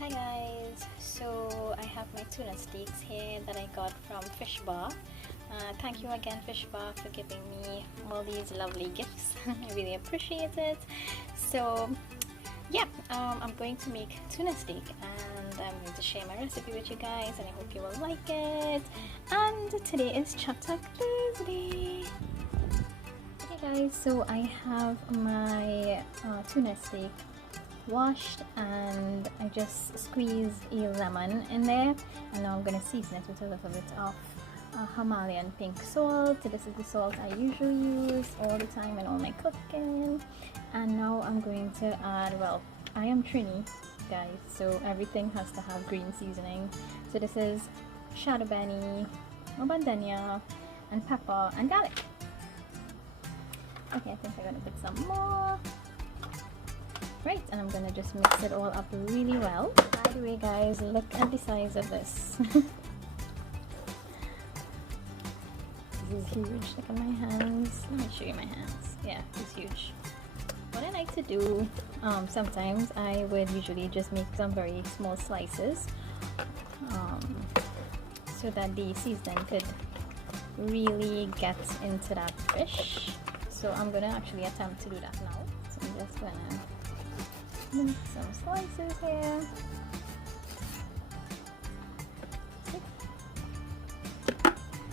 Hi guys, so I have my tuna steaks here that I got from Fish Bar. Thank you again Fish Bar for giving me all these lovely gifts. I really appreciate it. So yeah, I'm going to make tuna steak and I'm going to share my recipe with you guys and I hope you will like it. And today is Chatak Thursday. Okay guys, so I have my tuna steak washed and I just squeezed a lemon in there, and now I'm going to season it with a little bit of Himalayan pink salt. This is the salt I usually use all the time in all my cooking. And now I'm going to add, well, I am Trini guys, so everything has to have green seasoning. So this is shado beni, bandania, and pepper and garlic. Okay, I think I'm going to put some more. Right, and I'm gonna just mix it all up really well. By the way guys, look at the size of this. This is huge. Look at my hands. Let me show you my hands. Yeah, it's huge. What I like to do, sometimes I would usually just make some very small slices so that the seasoning could really get into that fish. So I'm gonna actually attempt to do that now. So I'm just gonna make some slices here.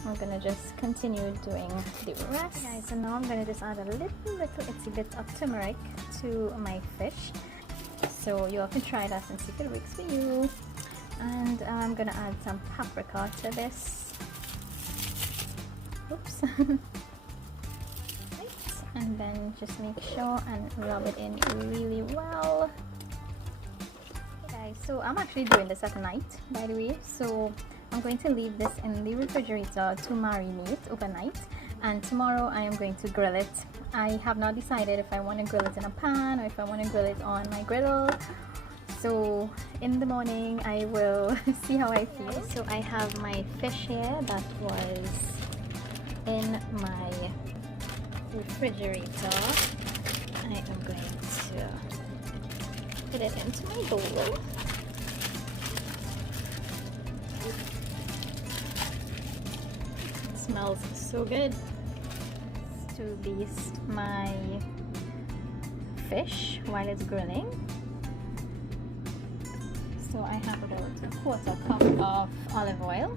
I'm gonna just continue doing the rest. Guys, so now I'm gonna just add a little itsy bit of turmeric to my fish. So you all can try that and see if it works for you. And I'm gonna add some paprika to this. Oops. And then just make sure and rub it in really well. Okay guys, so I'm actually doing this at night, by the way, so I'm going to leave this in the refrigerator to marinate overnight, and tomorrow I am going to grill it. I have not decided if I want to grill it in a pan or if I want to grill it on my griddle, so in the morning I will see how I feel. So I have my fish here that was in my refrigerator. I am going to put it into my bowl. It smells so good. To baste my fish while it's grilling. So I have about a quarter cup of olive oil.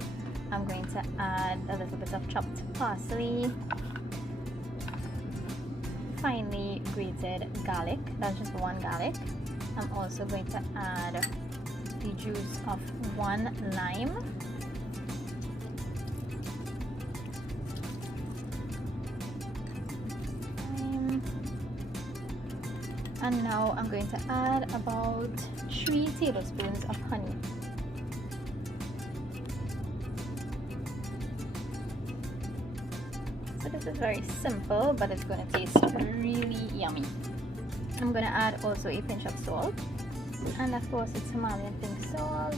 I'm going to add a little bit of chopped parsley, finely grated garlic, that's just one garlic. I'm also going to add the juice of one lime, and now I'm going to add about 3 tablespoons of honey. So this is very simple, but it's going to taste really yummy. I'm going to add also a pinch of salt, and of course it's Himalayan pink salt.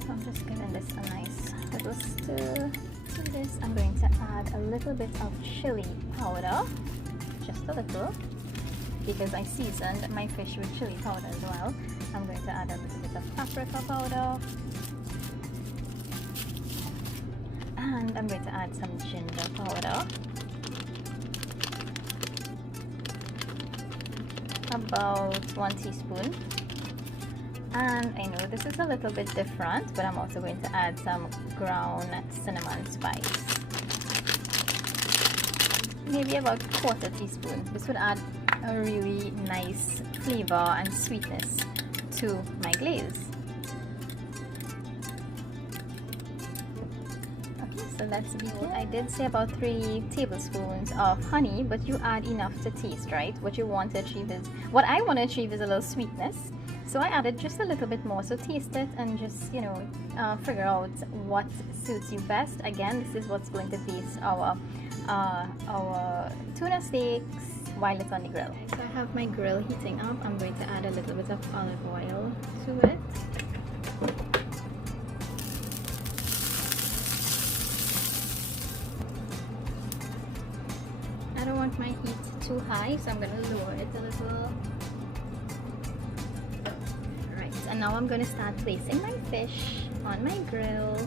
So I'm just giving this a nice little stir. To this I'm going to add a little bit of chili powder, just a little, because I seasoned my fish with chili powder as well. I'm going to add a little bit of paprika powder, and I'm going to add some ginger powder, about 1 teaspoon, and I know this is a little bit different, but I'm also going to add some ground cinnamon spice, maybe about 1/4 teaspoon. This would add a really nice flavor and sweetness to my glaze. So let's begin. I did say about 3 tablespoons of honey, but you add enough to taste, right? What you want to achieve is, what I want to achieve is a little sweetness. So I added just a little bit more. So taste it and just, you know, figure out what suits you best. Again, this is what's going to baste our tuna steaks while it's on the grill. So I have my grill heating up. I'm going to add a little bit of olive oil to it. I don't want my heat too high, so I'm going to lower it a little. now I'm going to start placing my fish on my grill.